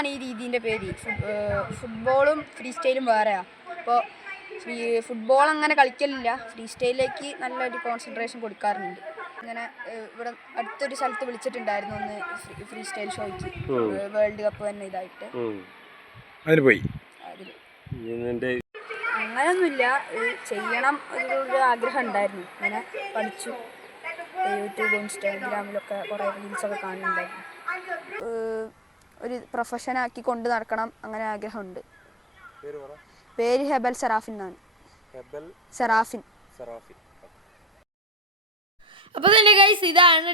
എന്നാണ് ഈ രീതിൻ്റെ പേര്. ഫുട്ബോളും ഫ്രീ സ്റ്റൈലും വേറെയാണ്. അപ്പോൾ ഫുട്ബോൾ അങ്ങനെ കളിക്കലില്ല, ഫ്രീ സ്റ്റൈലിലേക്ക് നല്ലൊരു കോൺസെൻട്രേഷൻ കൊടുക്കാറുണ്ട്. ഇങ്ങനെ ഇവിടെ അടുത്തൊരു സ്ഥലത്ത് വിളിച്ചിട്ടുണ്ടായിരുന്നു ഒന്ന് ഫ്രീ സ്റ്റൈൽ ഷോയ്ക്ക്, വേൾഡ് കപ്പ് തന്നെ ഇതായിട്ട്. അതിന് പോയി. അങ്ങനൊന്നുമില്ല, ചെയ്യണം ഒരു ആഗ്രഹം ഉണ്ടായിരുന്നു. അങ്ങനെ പഠിച്ചു. യൂട്യൂബ് ഇൻസ്റ്റാഗ്രാമിലൊക്കെ കുറേ റീൽസൊക്കെ കാണുന്നുണ്ടായിരുന്നു. ഒരു പ്രൊഫഷനാക്കി കൊണ്ട് നടക്കണം അങ്ങനെ ആഗ്രഹമുണ്ട്. പേര് ഹെബൽ സെറാഫിൻ എന്നാണ്. സെറാഫിൻ. അപ്പോൾ തന്നെ ഗൈസ്, ഇതാണ്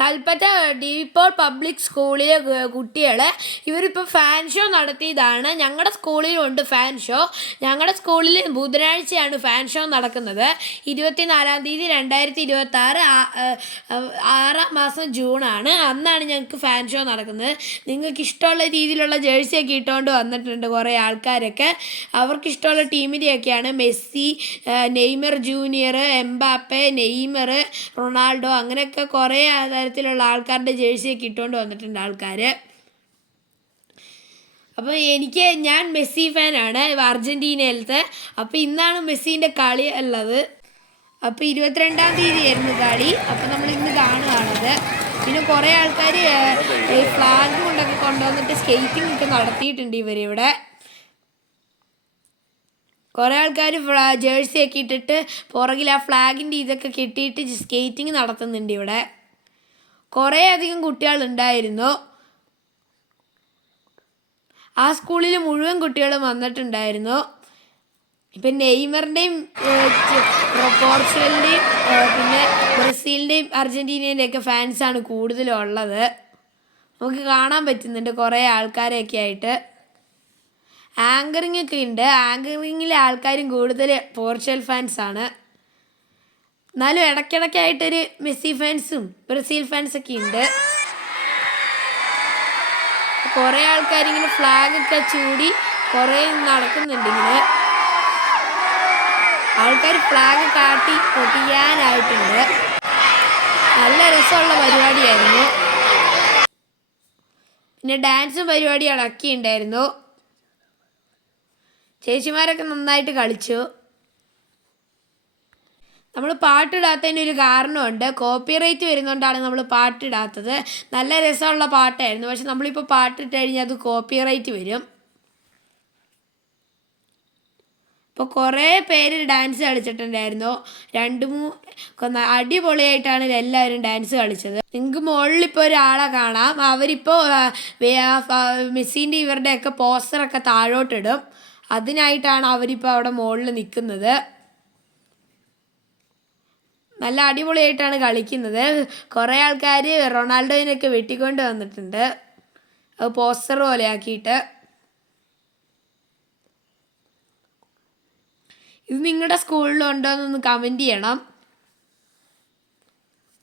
കൽപ്പറ്റ ഡീപ്പോൾ പബ്ലിക് സ്കൂളിലെ കുട്ടികൾ. ഇവരിപ്പോൾ ഫാൻ ഷോ നടത്തിയതാണ്. ഞങ്ങളുടെ സ്കൂളിലുണ്ട് ഫാൻ ഷോ. ഞങ്ങളുടെ സ്കൂളിൽ ബുധനാഴ്ചയാണ് ഫാൻ ഷോ നടക്കുന്നത്. 24-ാം തീയതി 2026, 6ാം മാസം ജൂണാണ്. അന്നാണ് ഞങ്ങൾക്ക് ഫാൻ ഷോ നടക്കുന്നത്. നിങ്ങൾക്ക് ഇഷ്ടമുള്ള രീതിയിലുള്ള ജേഴ്സിയൊക്കെ ഇട്ടുകൊണ്ട് വന്നിട്ടുണ്ട് കുറേ ആൾക്കാരൊക്കെ. അവർക്കിഷ്ടമുള്ള ടീമിൻ്റെയൊക്കെയാണ്. Messi, Neymar Junior, Mbappe, Neymar, Ronaldo, അങ്ങനെയൊക്കെ കുറേ തരത്തിലുള്ള ആൾക്കാരുടെ ജേഴ്സിയൊക്കെ ഇട്ടുകൊണ്ട് വന്നിട്ടുണ്ട് ആൾക്കാർ. അപ്പോൾ ഞാൻ മെസ്സി ഫാനാണ്, അർജൻറ്റീനയിലത്തെ. അപ്പോൾ ഇന്നാണ് മെസ്സിൻ്റെ കളി ഉള്ളത്. അപ്പോൾ 22-ാം തീയതി ആയിരുന്നു കളി. അപ്പോൾ നമ്മൾ ഇന്ന് കാണുകയാണത്. പിന്നെ കുറേ ആൾക്കാർ ഫ്ലാഗ് കൊണ്ടൊക്കെ കൊണ്ടുവന്നിട്ട് സ്കേറ്റിംഗ് ഒക്കെ നടത്തിയിട്ടുണ്ട് ഇവരിവിടെ. കുറേ ആൾക്കാർ ജേഴ്സിയൊക്കെ ഇട്ടിട്ട് പുറകിൽ ആ ഫ്ലാഗിൻ്റെ ഇതൊക്കെ കെട്ടിയിട്ട് സ്കേറ്റിംഗ് നടത്തുന്നുണ്ട് ഇവിടെ. കുറേ അധികം കുട്ടികളുണ്ടായിരുന്നു. ആ സ്കൂളിൽ മുഴുവൻ കുട്ടികളും വന്നിട്ടുണ്ടായിരുന്നു. ഇപ്പം നെയ്മറിൻ്റെയും പോർച്ചുഗലിൻ്റെയും പിന്നെ ബ്രസീലിൻ്റെയും അർജൻറ്റീനേൻ്റെയൊക്കെ ഫാൻസാണ് കൂടുതലും ഉള്ളത്. നമുക്ക് കാണാൻ പറ്റുന്നുണ്ട് കുറേ ആൾക്കാരൊക്കെ ആയിട്ട്. ആങ്കറിംഗ് ഒക്കെ ഉണ്ട്. ആങ്കറിങ്ങിലെ ആൾക്കാരും കൂടുതൽ പോർച്ചുഗൽ ഫാൻസാണ്. എന്നാലും ഇടയ്ക്കിടയ്ക്കായിട്ടൊരു മെസ്സി ഫാൻസും ബ്രസീൽ ഫാൻസൊക്കെ ഉണ്ട്. കുറേ ആൾക്കാരിങ്ങനെ ഫ്ലാഗൊക്കെ ചൂടി കുറേ നടക്കുന്നുണ്ട്. ഇങ്ങനെ ആൾക്കാർ ഫ്ലാഗ് കാട്ടി പൊട്ടിക്കാനായിട്ടുണ്ട്. നല്ല രസമുള്ള പരിപാടിയായിരുന്നു. പിന്നെ ഡാൻസും പരിപാടിയും അടക്കിയിട്ടുണ്ടായിരുന്നു. ചേച്ചിമാരൊക്കെ നന്നായിട്ട് കളിച്ചു. നമ്മൾ പാട്ടിടാത്തതിനൊരു കാരണമുണ്ട്. കോപ്പിറൈറ്റ് വരുന്നതുകൊണ്ടാണ് നമ്മൾ പാട്ടിടാത്തത്. നല്ല രസമുള്ള പാട്ടായിരുന്നു. പക്ഷെ നമ്മളിപ്പോൾ പാട്ടിട്ട് കഴിഞ്ഞാൽ അത് കോപ്പിറൈറ്റ് വരും. ഇപ്പോൾ കുറേ പേര് ഡാൻസ് കളിച്ചിട്ടുണ്ടായിരുന്നു. 2-3 അടിപൊളിയായിട്ടാണ് എല്ലാവരും ഡാൻസ് കളിച്ചത്. നിങ്ങൾക്ക് മുകളിലിപ്പോൾ ഒരാളെ കാണാം. അവരിപ്പോൾ മെസ്സിൻ്റെ ഇവരുടെയൊക്കെ പോസ്റ്ററൊക്കെ താഴോട്ടിടും. അതിനായിട്ടാണ് അവരിപ്പോൾ അവിടെ മുകളിൽ നിൽക്കുന്നത്. നല്ല അടിപൊളിയായിട്ടാണ് കളിക്കുന്നത്. കുറേ ആൾക്കാർ റൊണാൾഡോയിനൊക്കെ വെട്ടിക്കൊണ്ട് വന്നിട്ടുണ്ട്, അത് പോസ്റ്റർ പോലെ ആക്കിയിട്ട്. ഇത് നിങ്ങളുടെ സ്കൂളിലുണ്ടോ എന്നൊന്ന് കമൻറ്റ് ചെയ്യണം.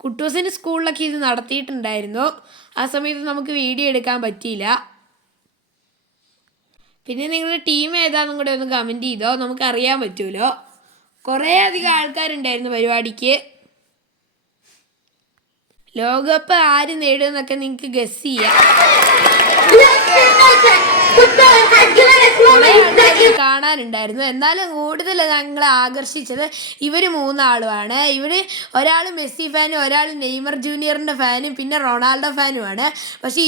കുട്ടൂസിൻ്റെ സ്കൂളിലൊക്കെ ഇത് നടത്തിയിട്ടുണ്ടായിരുന്നു. ആ സമയത്ത് നമുക്ക് വീഡിയോ എടുക്കാൻ പറ്റിയില്ല. പിന്നെ നിങ്ങളുടെ ടീം ഏതാണെന്നും കൂടെ ഒന്ന് കമൻറ്റ് ചെയ്തോ, നമുക്കറിയാൻ പറ്റുമല്ലോ. കുറേ അധികം ആൾക്കാരുണ്ടായിരുന്നു പരിപാടിക്ക്. ലോകകപ്പ് ആര് നേടുമെന്നൊക്കെ നിങ്ങൾക്ക് ഗസ് ചെയ്യാം. കാണാനുണ്ടായിരുന്നു. എന്നാലും കൂടുതൽ ഞങ്ങളെ ആകർഷിച്ചത് ഇവർ 3 ആളുമാണ്. ഒരാൾ മെസ്സി ഫാനും, ഒരാൾ നെയ്മർ ജൂനിയറിൻ്റെ ഫാനും, പിന്നെ റൊണാൾഡോ ഫാനുമാണ്. പക്ഷേ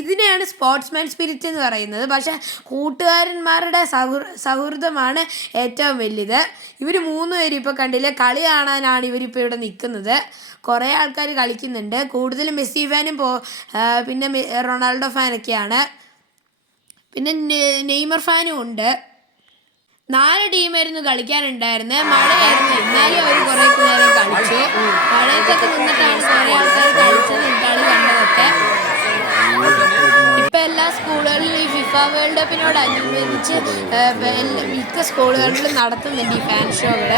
ഇതിനെയാണ് സ്പോർട്സ്മാൻ സ്പിരിറ്റ് എന്ന് പറയുന്നത്. പക്ഷേ കൂട്ടുകാരന്മാരുടെ സൗഹൃദമാണ് ഏറ്റവും വലുത്. ഇവർ 3 പേരും ഇപ്പോൾ കണ്ടില്ലേ, കളി കാണാനാണ് ഇവരിപ്പോൾ ഇവിടെ നിൽക്കുന്നത്. കുറേ ആൾക്കാർ കളിക്കുന്നുണ്ട്. കൂടുതലും മെസ്സി ഫാനും പിന്നെ റൊണാൾഡോ ഫാനൊക്കെയാണ്. പിന്നെ നെയ്മർ ഫാനും ഉണ്ട്. 4 ടീമായിരുന്നു കളിക്കാനുണ്ടായിരുന്നത്. മഴയായിരുന്നു, എന്നാലും അവർ കുറേ നേരം കളിച്ചു. മഴയത്തൊക്കെ നിന്നിട്ടാണ് കുറേ ആൾക്കാർ കളിച്ചത്, കളി കണ്ടതൊക്കെ. ഇപ്പം എല്ലാ സ്കൂളുകളിലും ഈ ഫിഫ വേൾഡ് കപ്പിനോടനുബന്ധിച്ച് മിക്ക സ്കൂളുകളിലും നടത്തുന്നുണ്ട് ഈ ഫാൻ ഷോകൾ.